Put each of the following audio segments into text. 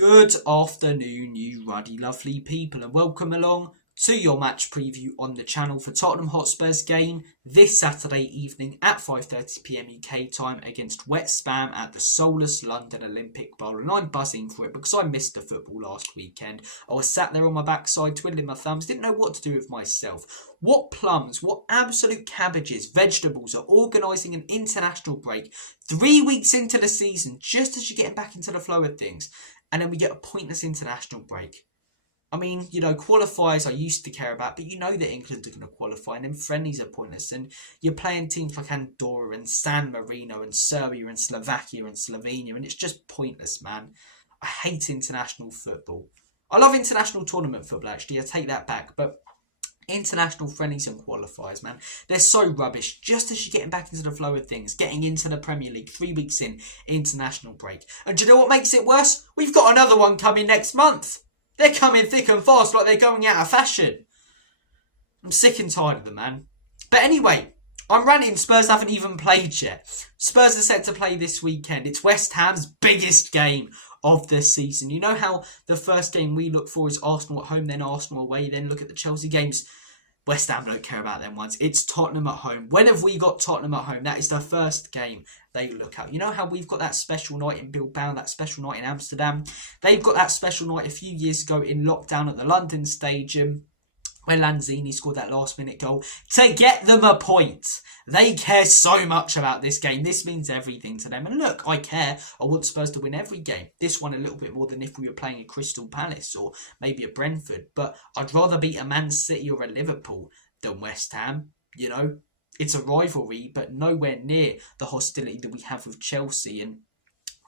Good afternoon, you ruddy lovely people, and welcome along to your match preview on the channel for Tottenham Hotspur's game this Saturday evening at 5:30 p.m. UK time against West Ham at the soulless London Olympic Bowl. And I'm buzzing for it because I missed the football last weekend. I was sat there on my backside twiddling my thumbs, didn't know what to do with myself. What plums, what absolute cabbages, vegetables are organising an international break 3 weeks into the season just as you're getting back into the flow of things. And then we get a pointless international break. I mean, qualifiers I used to care about, but you know that England are going to qualify, and then friendlies are pointless. And you're playing teams like Andorra and San Marino and Serbia and Slovakia and Slovenia, and it's just pointless, man. I hate international football. I love international tournament football, actually. I take that back, but international friendlies and qualifiers, man, they're so rubbish. Just as you're getting back into the flow of things, getting into the Premier League 3 weeks in, international break. And do you know what makes it worse? We've got another one coming next month. They're coming thick and fast like they're going out of fashion. I'm sick and tired of them, man. But anyway, I'm ranting. Spurs haven't even played yet. Spurs are set to play this weekend. It's West Ham's biggest game of the season. You know how the first game we look for is Arsenal at home, then Arsenal away, then look at the Chelsea games. West Ham don't care about them ones. It's Tottenham at home. When have we got Tottenham at home? That is the first game they look at. You know how we've got that special night in Bilbao, that special night in Amsterdam? They've got that special night a few years ago in lockdown at the London Stadium, where Lanzini scored that last-minute goal to get them a point. They care so much about this game. This means everything to them. And look, I care. I want Spurs to win every game. This one a little bit more than if we were playing a Crystal Palace or maybe a Brentford. But I'd rather beat a Man City or a Liverpool than West Ham. You know, it's a rivalry, but nowhere near the hostility that we have with Chelsea. And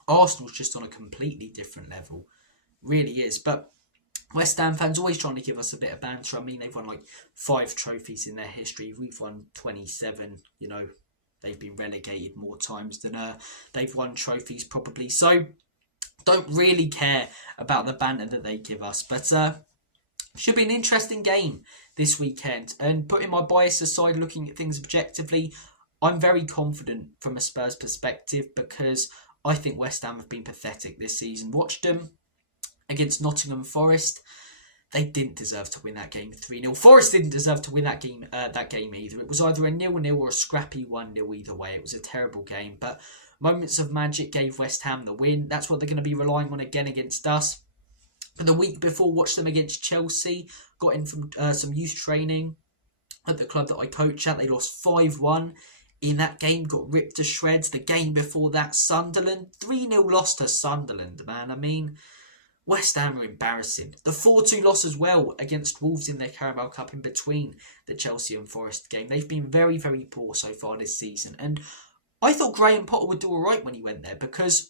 Arsenal's just on a completely different level. Really is. But West Ham fans always trying to give us a bit of banter. I mean, they've won like 5 trophies in their history. We've won 27. You know, they've been relegated more times than they've won trophies probably. So, don't really care about the banter that they give us. But should be an interesting game this weekend. And putting my bias aside, looking at things objectively, I'm very confident from a Spurs perspective because I think West Ham have been pathetic this season. Watched them against Nottingham Forest. They didn't deserve to win that game 3-0. Forest didn't deserve to win that game either. It was either a 0-0 or a scrappy 1-0 either way. It was a terrible game. But moments of magic gave West Ham the win. That's what they're going to be relying on again against us. But the week before, watched them against Chelsea. Got in from some youth training at the club that I coach at. They lost 5-1. In that game, got ripped to shreds. The game before that, Sunderland. 3-0 loss to Sunderland, man. I mean, West Ham are embarrassing. The 4-2 loss as well against Wolves in their Carabao Cup in between the Chelsea and Forest game. They've been very, very poor so far this season. And I thought Graham Potter would do all right when he went there because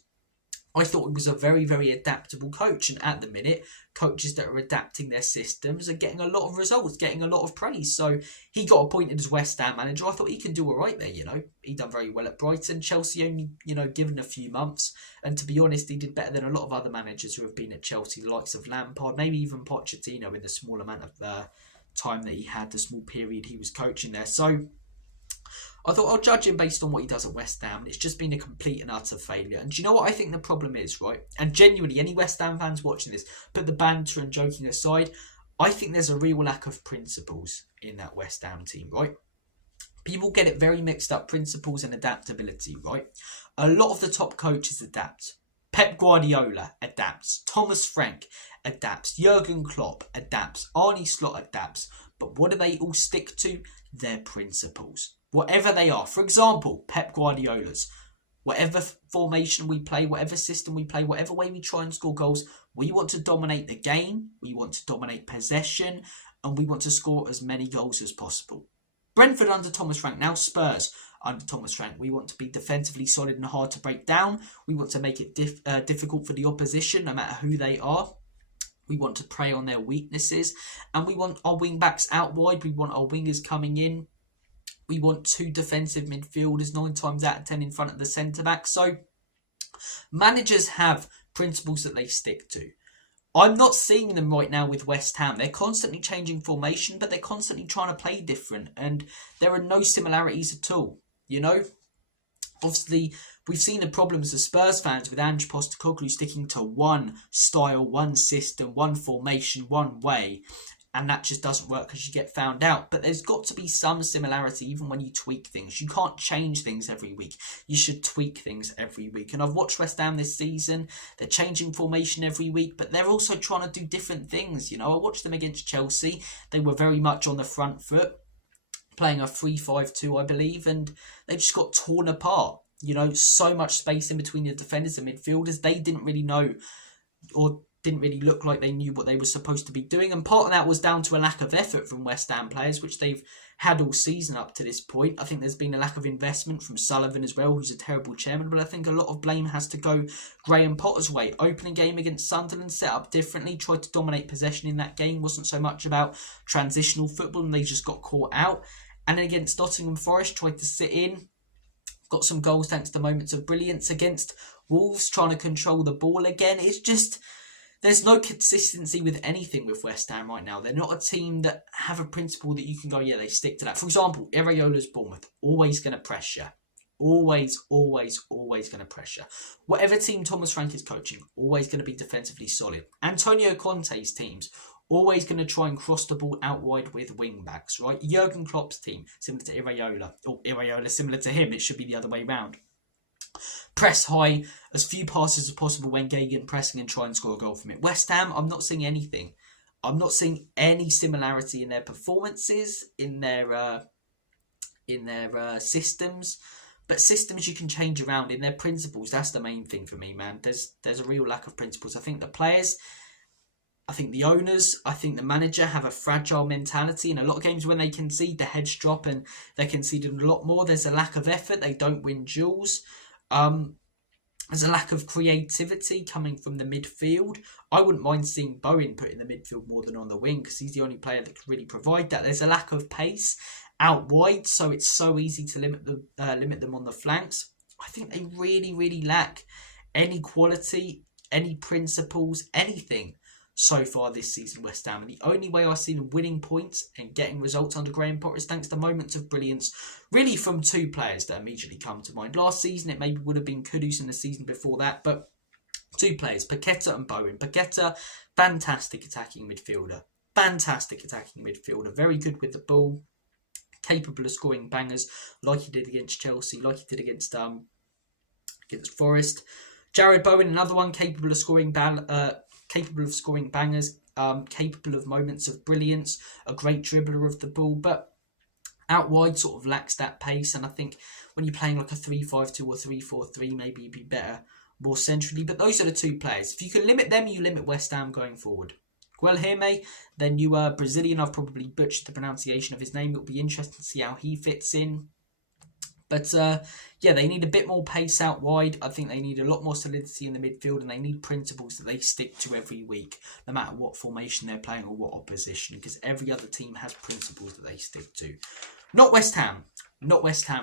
I thought he was a very, very adaptable coach. And at the minute, coaches that are adapting their systems are getting a lot of results, getting a lot of praise. So he got appointed as West Ham manager. I thought he can do all right there, you know. He done very well at Brighton. Chelsea only, given a few months. And to be honest, he did better than a lot of other managers who have been at Chelsea, the likes of Lampard, maybe even Pochettino in the small amount of time that he had, the small period he was coaching there. So I thought I'll judge him based on what he does at West Ham. It's just been a complete and utter failure. And do you know what I think the problem is, right? And genuinely, any West Ham fans watching this, put the banter and joking aside, I think there's a real lack of principles in that West Ham team, right? People get it very mixed up, principles and adaptability, right? A lot of the top coaches adapt. Pep Guardiola adapts. Thomas Frank adapts. Jurgen Klopp adapts. Arne Slot adapts. But what do they all stick to? Their principles. Whatever they are. For example, Pep Guardiola's. Whatever formation we play, whatever system we play, whatever way we try and score goals, we want to dominate the game, we want to dominate possession, and we want to score as many goals as possible. Brentford under Thomas Frank, now Spurs under Thomas Frank. We want to be defensively solid and hard to break down. We want to make it difficult for the opposition, no matter who they are. We want to prey on their weaknesses, and we want our wing-backs out wide. We want our wingers coming in. We want 2 defensive midfielders 9 times out of 10 in front of the centre-back. So managers have principles that they stick to. I'm not seeing them right now with West Ham. They're constantly changing formation, but they're constantly trying to play different. And there are no similarities at all, you know. Obviously, we've seen the problems as Spurs fans with Ange Postecoglou sticking to one style, one system, one formation, one way. And that just doesn't work because you get found out. But there's got to be some similarity even when you tweak things. You can't change things every week. You should tweak things every week. And I've watched West Ham this season. They're changing formation every week, but they're also trying to do different things. You know, I watched them against Chelsea. They were very much on the front foot, playing a 3-5-2, I believe, and they just got torn apart. You know, so much space in between the defenders and midfielders. They didn't really know, or didn't really look like they knew what they were supposed to be doing. And part of that was down to a lack of effort from West Ham players, which they've had all season up to this point. I think there's been a lack of investment from Sullivan as well, who's a terrible chairman. But I think a lot of blame has to go Graham Potter's way. Opening game against Sunderland, set up differently, tried to dominate possession in that game. Wasn't so much about transitional football, and they just got caught out. And then against Nottingham Forest, tried to sit in. Got some goals thanks to moments of brilliance. Against Wolves, trying to control the ball again. It's just, there's no consistency with anything with West Ham right now. They're not a team that have a principle that you can go, yeah, they stick to that. For example, Iraola's Bournemouth, always going to pressure. Always going to pressure. Whatever team Thomas Frank is coaching, always going to be defensively solid. Antonio Conte's teams, always going to try and cross the ball out wide with wing-backs, right? Jurgen Klopp's team, similar to Iraola. Or Iraola, similar to him. It should be the other way round. Press high, as few passes as possible when getting pressing and try and score a goal from it. West Ham, I'm not seeing anything. I'm not seeing any similarity in their performances, in their systems. But systems you can change around. In their principles, that's the main thing for me, man. There's a real lack of principles. I think the players, I think the owners, I think the manager have a fragile mentality. In a lot of games when they concede, the heads drop and they're conceding a lot more. There's a lack of effort. They don't win duels. There's a lack of creativity coming from the midfield. I wouldn't mind seeing Bowen put in the midfield more than on the wing because he's the only player that can really provide that. There's a lack of pace out wide, so it's so easy to limit them on the flanks. I think they really lack any quality, any principles, anything so far this season, West Ham. And the only way I see them winning points and getting results under Graham Potter is thanks to moments of brilliance, really from two players that immediately come to mind. Last season, it maybe would have been Kudus in the season before that, but two players, Paqueta and Bowen. Paqueta, fantastic attacking midfielder. Very good with the ball. Capable of scoring bangers like he did against Chelsea, like he did against Forest. Jared Bowen, another one, capable of scoring bangers, capable of moments of brilliance, a great dribbler of the ball, but out wide sort of lacks that pace. And I think when you're playing like a 3-5-2 or 3-4-3, maybe you'd be better more centrally. But those are the two players. If you can limit them, you limit West Ham going forward. Guilherme, their new Brazilian, I've probably butchered the pronunciation of his name. It'll be interesting to see how he fits in. But yeah, they need a bit more pace out wide. I think they need a lot more solidity in the midfield, and they need principles that they stick to every week, no matter what formation they're playing or what opposition, because every other team has principles that they stick to. Not West Ham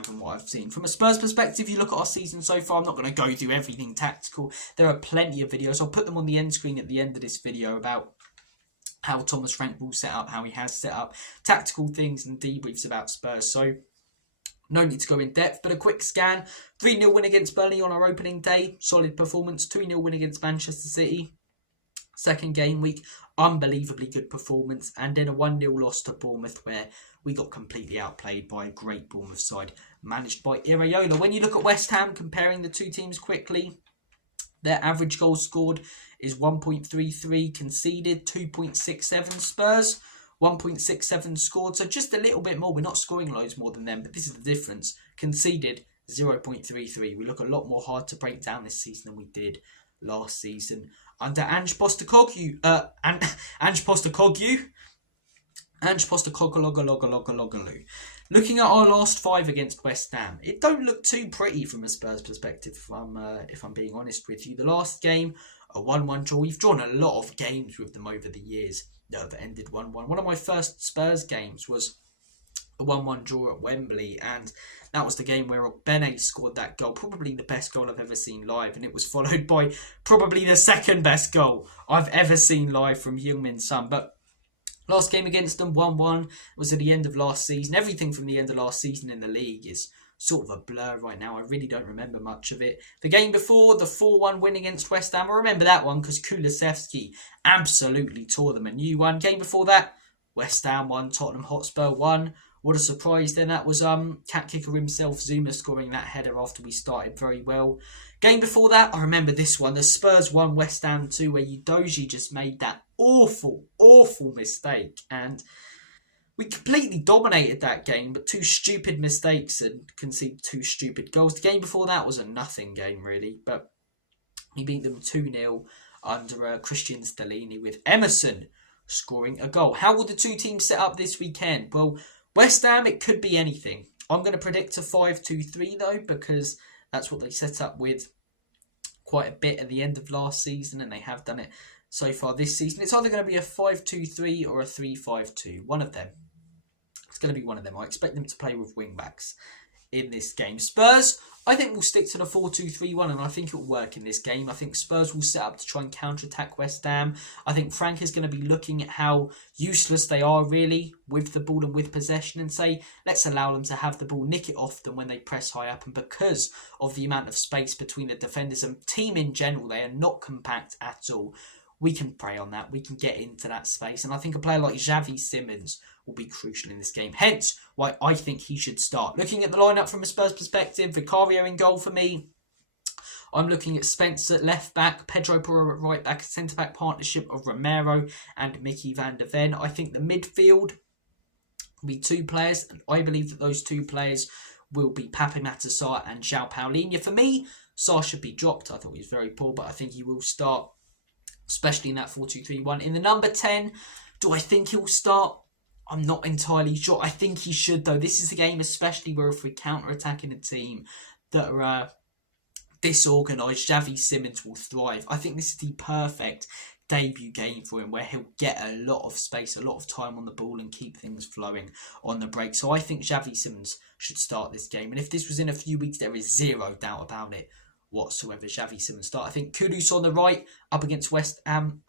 from what I've seen. From a Spurs perspective, you look at our season so far, I'm not going to go through everything tactical. There are plenty of videos. I'll put them on the end screen at the end of this video about how Thomas Frank will set up, how he has set up, tactical things and debriefs about Spurs. So no need to go in depth, but a quick scan. 3-0 win against Burnley on our opening day. Solid performance. 2-0 win against Manchester City. Second game week. Unbelievably good performance. And then a 1-0 loss to Bournemouth where we got completely outplayed by a great Bournemouth side managed by Iraola. When you look at West Ham, comparing the two teams quickly, their average goals scored is 1.33, conceded 2.67. Spurs 1.67 scored, so just a little bit more. We're not scoring loads more than them, but this is the difference. Conceded 0.33. We look a lot more hard to break down this season than we did last season under Ange Postecoglou. Looking at our last 5 against West Ham, it don't look too pretty from a Spurs perspective, if I'm being honest with you. The last game, a 1-1 draw. We've drawn a lot of games with them over the years that ended 1-1. One of my first Spurs games was a 1-1 draw at Wembley, and that was the game where Bene scored that goal, probably the best goal I've ever seen live, and it was followed by probably the second best goal I've ever seen live from Heung-min Son. But last game against them, 1-1, was at the end of last season. Everything from the end of last season in the league is sort of a blur right now. I really don't remember much of it. The game before, the 4-1 win against West Ham, I remember that one because Kulusevski absolutely tore them a new one. Game before that, West Ham won, Tottenham Hotspur won. What a surprise then. That was cat kicker himself, Zuma, scoring that header after we started very well. Game before that, I remember this one. The Spurs won, West Ham 2, where Udogie just made that awful mistake. And we completely dominated that game, but 2 stupid mistakes and conceded 2 stupid goals. The game before that was a nothing game, really. But he beat them 2-0 under Christian Stellini, with Emerson scoring a goal. How will the 2 teams set up this weekend? Well, West Ham, it could be anything. I'm going to predict a 5-2-3 though, because that's what they set up with quite a bit at the end of last season, and they have done it so far this season. It's either going to be a 5-2-3 or a 3-5-2. One of them. It's going to be one of them. I expect them to play with wing-backs in this game. Spurs, I think we'll stick to the 4-2-3-1, and I think it will work in this game. I think Spurs will set up to try and counter-attack West Ham. I think Frank is going to be looking at how useless they are really with the ball and with possession, and say, let's allow them to have the ball, nick it off them when they press high up. And because of the amount of space between the defenders and team in general, they are not compact at all. We can prey on that. We can get into that space. And I think a player like Xavi Simons will be crucial in this game. Hence, why I think he should start. Looking at the lineup from a Spurs perspective, Vicario in goal for me. I'm looking at Spencer at left back, Pedro Porro at right back, a centre back partnership of Romero and Mickey van der Ven. I think the midfield will be 2 players, and I believe that those 2 players will be Pape Matar Sarr and João Paulinho. For me, Sarr should be dropped. I thought he was very poor, but I think he will start, especially in that 4-2-3-1. In the number 10, do I think he'll start? I'm not entirely sure. I think he should, though. This is a game, especially where if we're counter-attacking a team that are disorganised, Xavi Simons will thrive. I think this is the perfect debut game for him, where he'll get a lot of space, a lot of time on the ball, and keep things flowing on the break. So I think Xavi Simons should start this game. And if this was in a few weeks, there is zero doubt about it whatsoever. Xavi Simons start. I think Kudus on the right, up against West Ham.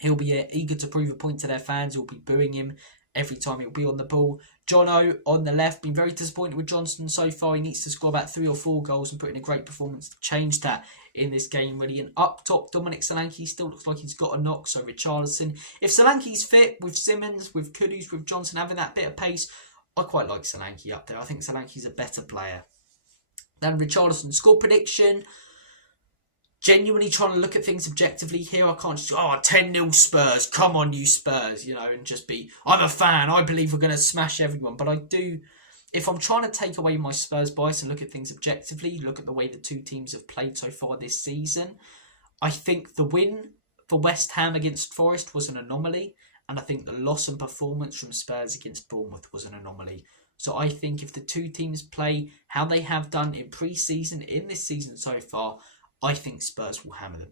He'll be eager to prove a point to their fans. He'll be booing him every time he'll be on the ball. Jono on the left. Been very disappointed with Johnston so far. He needs to score about 3 or 4 goals and put in a great performance to change that in this game, really. And up top, Dominic Solanke still looks like he's got a knock. So Richarlison. If Solanke's fit with Simons, with Kudus, with Johnson having that bit of pace, I quite like Solanke up there. I think Solanke's a better player than Richarlison. Score prediction. Genuinely trying to look at things objectively here. I can't just, 10-0 Spurs. Come on, you Spurs, and just be, I'm a fan. I believe we're going to smash everyone. But I do, if I'm trying to take away my Spurs bias and look at things objectively, look at the way the 2 teams have played so far this season, I think the win for West Ham against Forest was an anomaly. And I think the loss in performance from Spurs against Bournemouth was an anomaly. So I think if the 2 teams play how they have done in pre-season, in this season so far, I think Spurs will hammer them.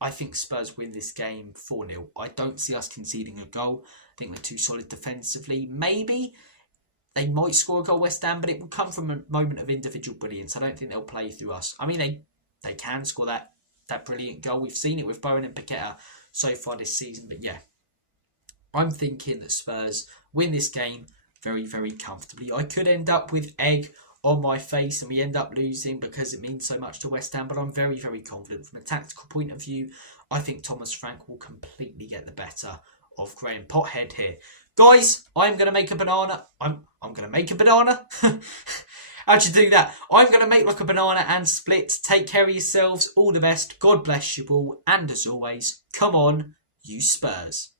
I think Spurs win this game 4-0. I don't see us conceding a goal. I think we're too solid defensively. Maybe they might score a goal, West Ham, but it will come from a moment of individual brilliance. I don't think they'll play through us. I mean, they can score that brilliant goal. We've seen it with Bowen and Paqueta so far this season. But yeah, I'm thinking that Spurs win this game very, very comfortably. I could end up with egg on my face and we end up losing because it means so much to West Ham, but I'm very, very confident. From a tactical point of view, I think Thomas Frank will completely get the better of Graham Pothead here. Guys, I'm going to make a banana. I'm going to make a banana. How'd you do that? I'm going to make like a banana and split. Take care of yourselves. All the best. God bless you all. And as always, come on, you Spurs.